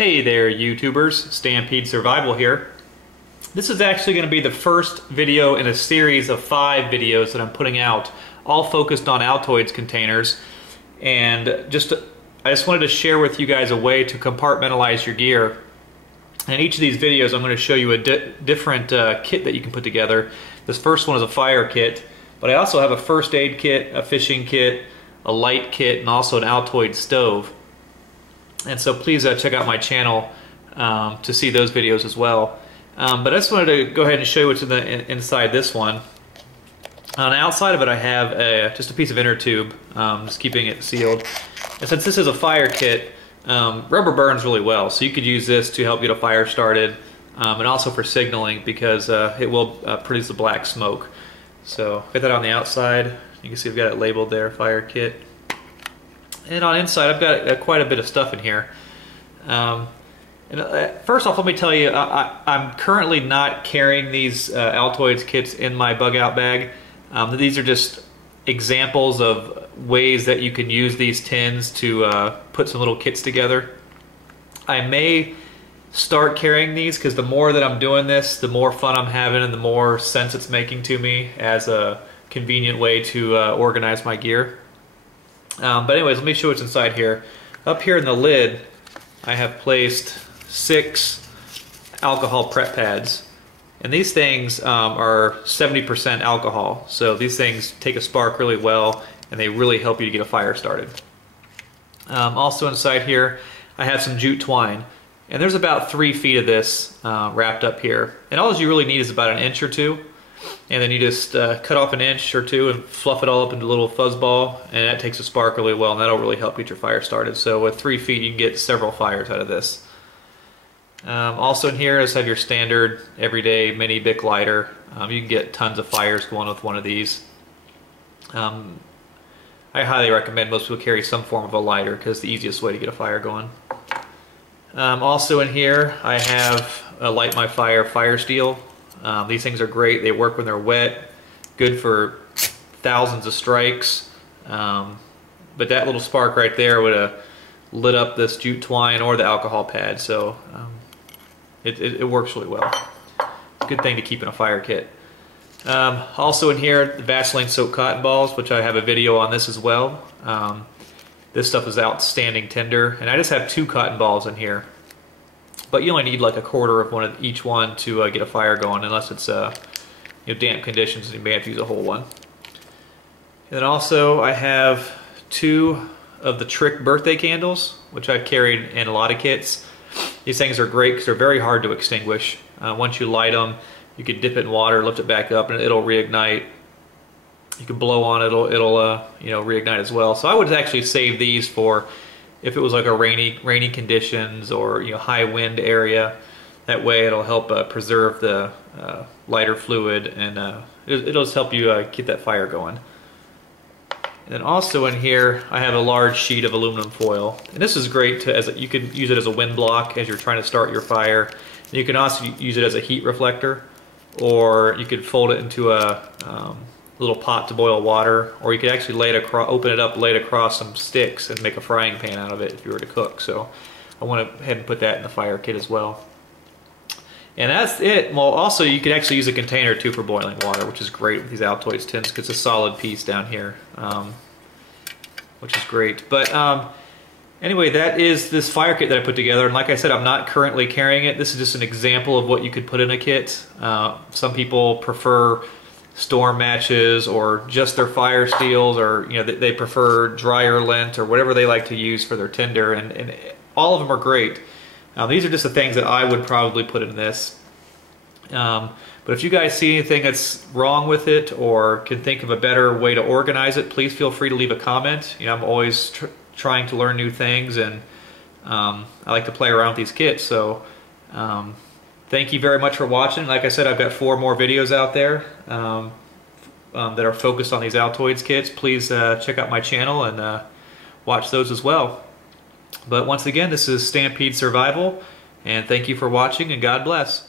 Hey there YouTubers, Stampede Survival here. This is actually going to be the first video in a series of 5 videos that I'm putting out, all focused on Altoids containers. And I just wanted to share with you guys a way to compartmentalize your gear. And in each of these videos I'm going to show you a different kit that you can put together. This first one is a fire kit, but I also have a first aid kit, a fishing kit, a light kit, and also an Altoids stove. And so please check out my channel to see those videos as well. But I just wanted to go ahead and show you what's inside this one. On the outside of it I have just a piece of inner tube, just keeping it sealed. And since this is a fire kit, rubber burns really well, so you could use this to help get a fire started, and also for signaling because it will produce a black smoke. So get that on the outside. You can see I've got it labeled there, fire kit. And on the inside, I've got quite a bit of stuff in here. First off, let me tell you, I'm currently not carrying these Altoids kits in my bug out bag. These are just examples of ways that you can use these tins to put some little kits together. I may start carrying these because the more that I'm doing this, the more fun I'm having and the more sense it's making to me as a convenient way to organize my gear. But anyways, let me show what's inside here. Up here in the lid, I have placed 6 alcohol prep pads. And these things are 70% alcohol. So these things take a spark really well, and they really help you to get a fire started. Also inside here, I have some jute twine. And there's about 3 feet of this wrapped up here. And all you really need is about an inch or 2. And then you just cut off an inch or 2 and fluff it all up into a little fuzz ball, and that takes a spark really well, and that'll really help get your fire started. So with 3 feet you can get several fires out of this. Also in here is have your standard everyday mini Bic lighter. You can get tons of fires going with one of these. I highly recommend most people carry some form of a lighter because it's the easiest way to get a fire going. Also in here I have a Light My Fire fire steel. These things are great. They work when they're wet, good for thousands of strikes. But that little spark right there would have lit up this jute twine or the alcohol pad, so it works really well. Good thing to keep in a fire kit. Also in here, the Vaseline soaked cotton balls, which I have a video on this as well. This stuff is outstanding tender, and I just have 2 cotton balls in here. But you only need like a quarter of one of each one to get a fire going, unless it's damp conditions, and you may have to use a whole one. And then also I have 2 of the Trick birthday candles, which I've carried in a lot of kits. These things are great because they're very hard to extinguish. Once you light them, you can dip it in water, lift it back up, and it'll reignite. You can blow on it, it'll reignite as well. So I would actually save these for if it was like a rainy conditions or high wind area. That way it'll help preserve the lighter fluid, and it'll just help you keep that fire going. And then also in here I have a large sheet of aluminum foil, and this is great you can use it as a wind block as you're trying to start your fire. And you can also use it as a heat reflector, or you could fold it into a little pot to boil water, or you could actually open it up, lay it across some sticks and make a frying pan out of it if you were to cook. So I went ahead and put that in the fire kit as well. And that's it. Well, also you could actually use a container too for boiling water, which is great with these Altoids tins because it's a solid piece down here, which is great. But anyway, that is this fire kit that I put together, and like I said, I'm not currently carrying it. This is just an example of what you could put in a kit. Some people prefer storm matches or just their fire steels, or they prefer dryer lint or whatever they like to use for their tinder, and all of them are great. These are just the things that I would probably put in this. But if you guys see anything that's wrong with it or can think of a better way to organize it, please feel free to leave a comment. I'm always trying to learn new things, and I like to play around with these kits. So thank you very much for watching. Like I said, I've got 4 more videos out there that are focused on these Altoids kits. Please check out my channel and watch those as well. But once again, this is Stampede Survival, and thank you for watching, and God bless.